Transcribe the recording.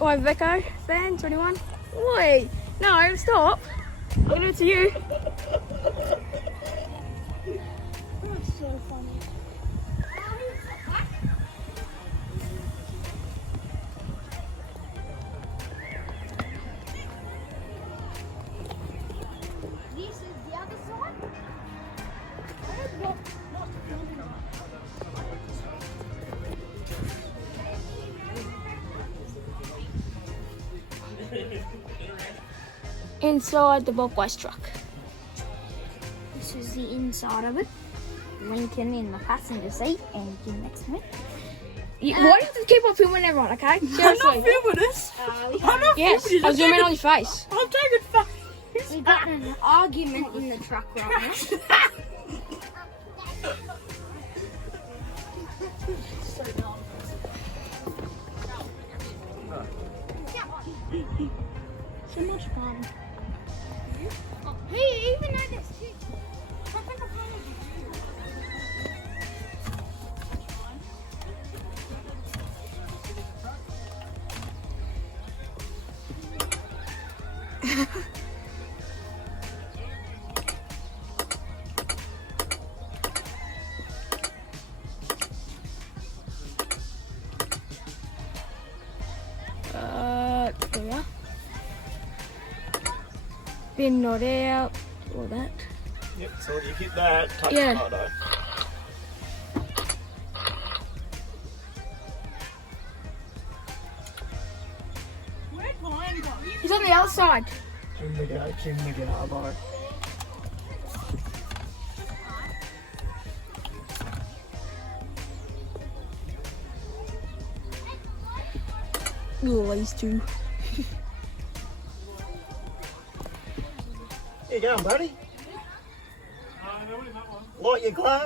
Oi, Vico. Fan, 21. Oi. No, stop. I'm going to do it to you. That's so funny. This is the other side. Inside the Bob West truck. This is the inside of it. Lincoln in the passenger seat and Jim next to me. Why do you keep on filming everyone, okay? Seriously. filming this. We Yes, I'll zoom in on your face. I'm taking photos. we got an argument in the truck right now. So much fun. Hey, even though there's two. There we are. Bin not out, all that. Yep, so when you hit that, touch Yeah. the photo. Where'd mine go? He's on the other side. Chin the go, Oh, these two. Here you go, buddy. Light your glass.